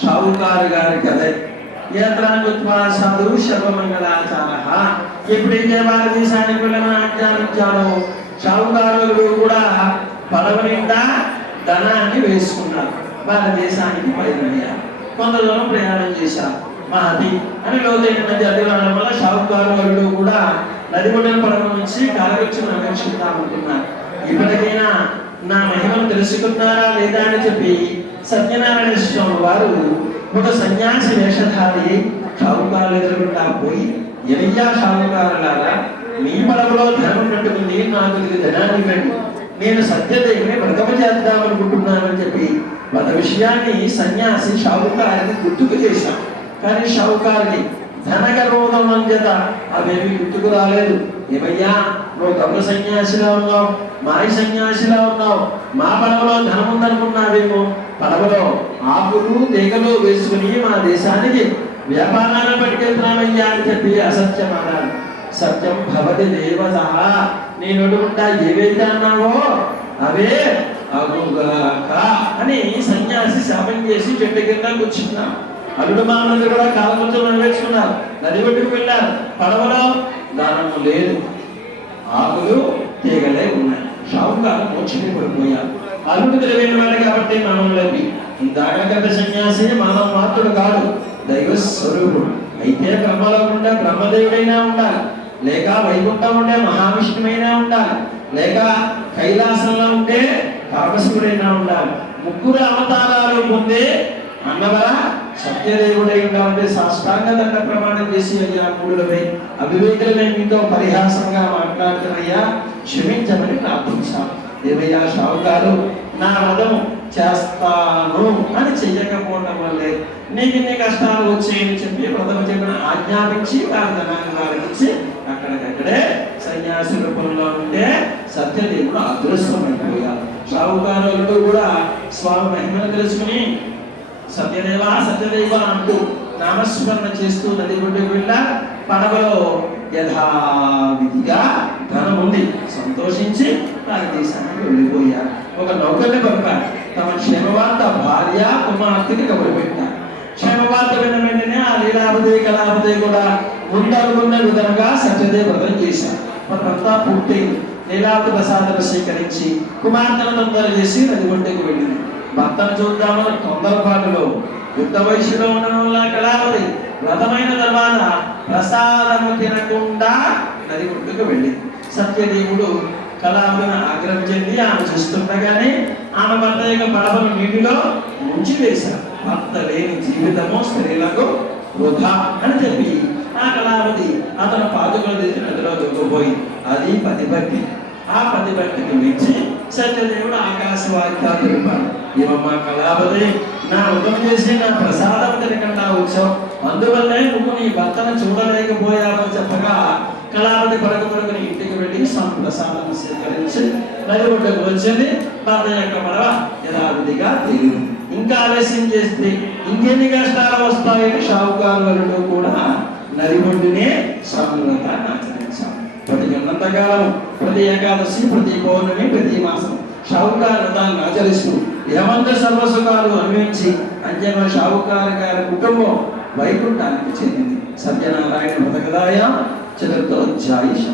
షావుకారు గారి కథే యాత్రానుత్వా సాధు సర్వమంగళాచార ఎప్పుడైతే భారతదేశానికి వెళ్ళమని ఆజ్ఞానించాడో షావుకారులు కూడా పడవ నిండా ధనాన్ని వేసుకున్నారు భారతదేశానికి బయలుదేరారు కొంత దూరం ప్రయాణం చేశారు మహతి అని లోతైన నది అడ్డు వల్ల షావుకారు వాళ్ళు కూడా నది ఒడ్డున పడవ నుంచి కాలవచ్చి అనుకుంటున్నారు ఇప్పటికైనా నా మహిమను తెలుసుకున్నారా లేదా అని చెప్పి సత్యనారాయణ స్వామి వారు ఒక సన్యాసి వేషధారి షావుకారులు ఎదురుగుండా పోయి ఎనయ్యా షావుకారులారా మీ పడవలో ధనం పెట్టుకుంది నాకు ఇది ధనాన్ని ఇవ్వండి. నేను సత్యదేవిని వ్రతము చేద్దామనుకుంటున్నానని చెప్పి మన విషయాన్ని సన్యాసి షావుకారిని గుర్తుకు చేశాం కానీ షావుకారికి ధనగర్వోదం చేత అవేమి గుర్తుకు రాలేదు. ఏమయ్యా నువ్వు కమ్మ సన్యాసిలా ఉన్నావు మాయ సన్యాసిలా ఉన్నావు మా పడవలో ధనం ఉందనుకున్నావేమో పడవలో ఆకులు తీగలు వేసుకుని మా దేశానికి వ్యాపారాన్ని పట్టుకెళ్తున్నామయ్యా అని చెప్పి అసత్యం సత్యం భవతి దేవత. నేను అడుగుంటా ఏవైతే అన్నావో అవే అగుగాక అని సన్యాసి శాపం చేసి చెట్టు కింద కూర్చున్నాం. అల్లుడు మామూలు కూడా కాలకొంచెం నెరవేర్చుకున్నారు నది ఒడ్డుకు వెళ్ళారు. పడవలో దానము లేదు. ఆకులు తీగలే ఉన్నాయి. షావుగా మోక్షని పడిపోయారు. అల్లుడు తెలివైన వాడు కాబట్టి మనం లేవి సన్యాసి మానవ మాత్రుడు కాదు దైవ స్వరూపుడు. అయితే బ్రహ్మలో ఉండే బ్రహ్మదేవుడైనా ఉండాలి. లేక వైకుంఠం ఉండే మహావిష్ణువైనా ఉండాలి. లేక కైలాసంలో ఉండే పరమశివుడైనా ఉండాలి. ముగ్గురు అవతారాలు పొందే అన్నవరా సత్యదేవుడై ఉండాలంటే సాష్టాంగ దండ ప్రమాణం చేసి అయ్యా మూడులపై అవివేకులమే మీతో పరిహాసంగా మాట్లాడుతున్నాయ్యా. క్షమించమని ప్రార్థించాను ఏమయ్యా షావుకారు? నా వదము చేస్తాను అని చెయ్యకపోవడం వల్లే నీకు ఇన్ని కష్టాలు వచ్చాయని చెప్పి వ్రతం చెప్పిన ఆజ్ఞాపించి వారి ధనాన్ని వారికి ఇచ్చి అక్కడికక్కడే సన్యాసి రూపంలో ఉంటే సత్యదేవుడు అదృష్టమైపోయారు షావుకారులు కూడా స్వామి మహిమను తెలుసుకుని సత్యదేవ సత్యదేవ అంటూ నామస్మరణ చేస్తూ నది ఒడ్డుకు వెళ్ళ పడవలో యథావిధిగా ధనం ఉంది. సంతోషించి భారతదేశానికి వెళ్ళిపోయారు ఒక నౌకర్ని పంపారు తమ క్షమవార్త భార్య కుమార్తెని కబురు పెట్టారు విన్న వెంటనే ఆ లీలాపతి కళాపతి కూడా ముందనుకున్న విధంగా సత్యదే వ్రతం చేశారు మనమంతా పూర్తయింది లీలాపతి ప్రసాదం స్వీకరించి కుమార్తెను తొందర చేసి నది వెళ్ళింది. భర్తను చూద్దామని తొందరపాటులో. యుద్ధ వయసులో ఉండడం వల్ల కళావతి వ్రతమైన తర్వాత ప్రసాదము తినకుండా నది ఒడ్డుకు వెళ్ళింది సత్యదేవుడు కళావతిని ఆగ్రహం చెంది ఆమె చూస్తుండగానే ఆమె భర్త యొక్క పడవను నీటిలో ముంచి వేశారు భర్త లేని జీవితము స్త్రీలకు వృధా అని చెప్పి ఆ కళావతి అతను పాదుకలు తీసి నదిలో దూకుపోయి అది పతిభక్తి ఆ పతిభక్తికి మించి సత్యదేవుడు ఆకాశ వాక్యాలు తెలిపాడు. ఏమమ్మా కళావతి నా వ్రతం చేసి నా ప్రసాదం తినకుండా వచ్చావు అందువల్లే నువ్వు నీ భర్తను చూడలేకపోయావని చెప్పగా కళావతి పడక పడుకుని ఇంటికి వెళ్ళి సంప్రసాదం స్వీకరించి నది ఒడ్డుకు వచ్చింది. భర్త యొక్క పడవ యథావిధిగా తీరు ఇంకా ఆలస్యం చేస్తే ఇంకెన్ని కష్టాలు వస్తాయని షావుకారులు కూడా నది ఒడ్డునే స్వామి ఆచరించాం ప్రతి ఉన్నంతకాలం ప్రతి ఏకాదశి ప్రతి పౌర్ణమి ప్రతి మాసం షావుకార వ్రతాన్ని ఆచరిస్తూ ఏమంత సర్వసుఖాలు అనుభవించి అంజన షావుకారు గారి కుటుంబం వైకుంఠానికి చెందింది. సత్యనారాయణ వ్రతకదాయ చతుర్థోధ్యాయ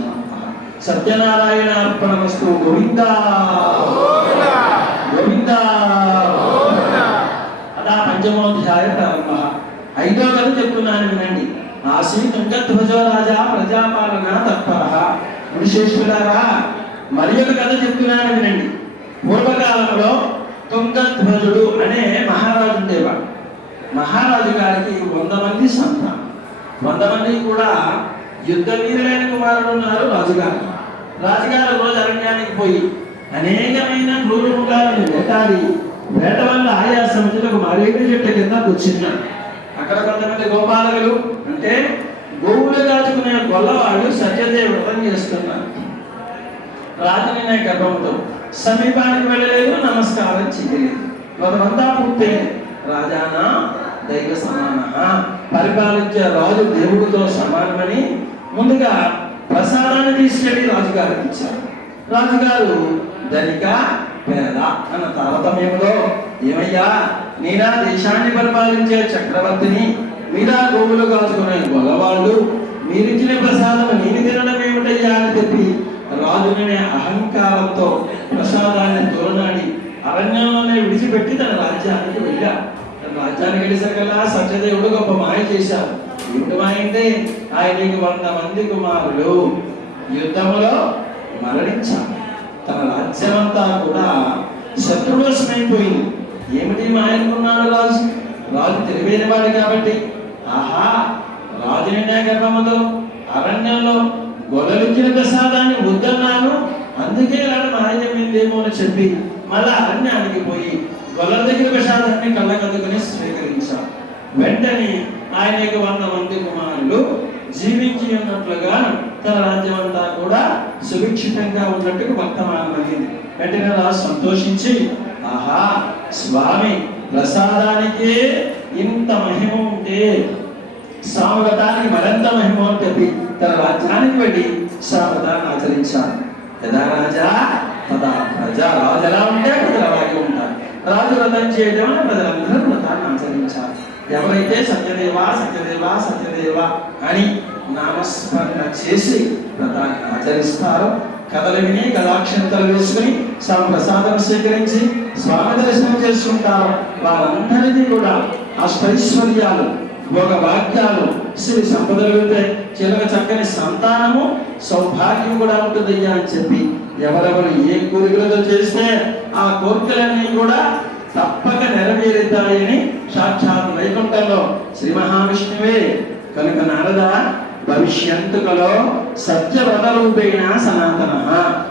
సత్యనారాయణ అర్పణమస్తు గోవింద. గోవింద. అదా పంచమోధ్యాయ ప్రారంభ. ఐదో కథ చెప్తున్నాను వినండి. ఆశీ తుంగధ్వజో రాజా ప్రజాపాలన తత్పర. విశేషులారా మరి ఒక కథ చెప్తున్నాను వినండి. పూర్వకాలంలో తుంగధ్వజుడు అనే మహారాజు ఉండేవాడు. మహారాజు గారికి వంద మంది సంతానం. వంద మంది కూడా యుద్ధ వీరులైన కుమారుడు ఉన్నారు రాజుగారు. రాజుగారు రోజు అరణ్యానికి పోయి అనేకమైన క్రూరముగాలను వేటాడి వేట వల్ల ఆయా వచ్చి మరేడు చెట్టు కింద కూర్చున్నాడు అక్కడ కొంతమంది గోపాలకులు అంటే గోవులు దాచుకునే గొల్లవాళ్ళు సత్యదేవ వ్రతం చేస్తున్నారు. రాజుని గర్భంతో సమీపానికి వెళ్ళలేదు నమస్కారం చేయలేదు. వ్రతమంతా పూర్తయింది. రాజానా దైవ సమాన పరిపాలించే రాజు దేవుడితో సమానమని ముందుగా ప్రసాదాన్ని తీసుకెళ్ళి రాజుగారికి ఇచ్చారు. రాజుగారు ధనిక పేద అన్న తారతమ్యంలో ఏమయ్యా? నేనా దేశాన్ని పరిపాలించే చక్రవర్తిని మీరా గోవులు కాచుకునే గొలవాళ్ళు మీరిచ్చిన ప్రసాదం నేను తినడం ఏమిటయ్యా? అని చెప్పి రాజుననే అహంకారంతో ప్రసాదాన్ని తోలనాడి అరణ్యంలోనే విడిచిపెట్టి తన రాజ్యానికి వెళ్ళా తన వెళ్ళేసరికల్లా సత్యదేవుడు గొప్ప మాయ చేశారు ఏమిటి మాయ అంటే ఆయనకి వంద మంది కుమారులు. యుద్ధములో మరణించారు తన రాజ్యమంతా కూడా శత్రువశమైపోయింది. ఏమిటి మాయనుకున్నాడు రాజు? రాజు తెలివైన వాడు కాబట్టి. ఆహా రాజు నిండా గర్భముతో అరణ్యంలో గొడవలిచ్చిన ప్రసాదాన్ని వద్దన్నాను. అందుకే ఇలాంటి మాయమైందేమో అని చెప్పి మళ్ళా అరణ్యానికి పోయి గొల్ల దగ్గర ప్రసాదాన్ని కళ్ళకద్దుకుని స్వీకరించారు. వెంటనే ఆయనకు వంద మంది కుమారులు జీవించి ఉన్నట్లుగా తన రాజ్యం అంతా కూడా సుభిక్షితంగా ఉన్నట్టుగా వర్తమానం అయింది వెంటనే రాజు సంతోషించి ఆహా స్వామి ప్రసాదానికే ఇంత మహిమ ఉంటే సామగతానికి మరింత మహిమ ఉంటుంది తన రాజ్యానికి వెళ్ళి సామగతాన్ని ఆచరించాలి. యథా రాజా తదా ప్రజా రాజు ఎలా ఉంటే ప్రజలు అలాగే ఉంటారు. రాజు వ్రతం చేయడం వల్ల ప్రజలందరూ వ్రతాన్ని ఆచరించారు ఎవరైతే సత్యదేవ సత్యదేవ సత్యదేవ అని నామస్మరణ చేసి వ్రతాన్ని ఆచరిస్తారో కథలు విని కథాక్షంతలు వేసుకుని ప్రసాదం స్వీకరించి స్వామి దర్శనం చేసుకుంటారు వారందరికీ కూడా అష్టైశ్వర్యాలు భోగ వాక్యాలు శ్రీ సంపదలు ఉంటాయి చిలక చక్కని సంతానము సౌభాగ్యం కూడా ఉంటుందయ్యా అని చెప్పి ఎవరెవరు ఏ కోరికలతో చేస్తే ఆ కోరికలన్నీ కూడా తప్పక నెరవేరుతాయని సాక్షాత్ వైకుంఠంలో శ్రీ మహావిష్ణువే. కనుక నారద భవిష్యంతుకలో సత్యవ్రత రూపేణ సనాతన.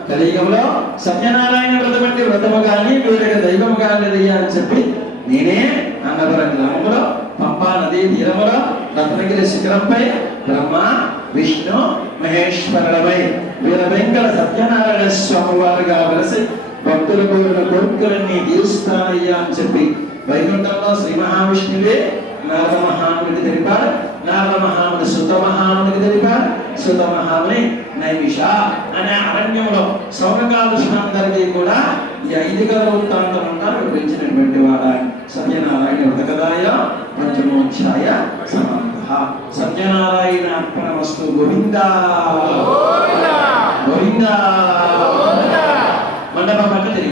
కలియుగంలో సత్యనారాయణ వ్రతం అంటే వ్రతము కానీ వేరొక దైవము కానీ అని చెప్పి నేనే అన్నవరం గ్రామంలో పంపా నదీ తీరములో రత్నగిరి శిఖరంపై బ్రహ్మ విష్ణు మహేశ్వరులపై వీర వెంకట సత్యనారాయణ స్వామి వారుగా వెలసి భక్తుల కోరిన కోరికలన్నీ తీరుస్తానయ్యా అని చెప్పి వైకుంఠంలో శ్రీ మహావిష్ణువే నారద మహామునికి తెలిపాడు నారద మహాముని సుత మహామునికి తెలిపాడు సుత మహాముని నైమిష అనే అరణ్యంలో సౌనకాదుషులందరికీ కూడా ఈ ఐదు కథ వృత్తాంతం అంతా వివరించినటువంటి వాడ సత్యనారాయణ వ్రతకదాయ పంచమోధ్యాయ సమాప్త సత్యనారాయణ అర్పణ వస్తు గోవిందా. Uh,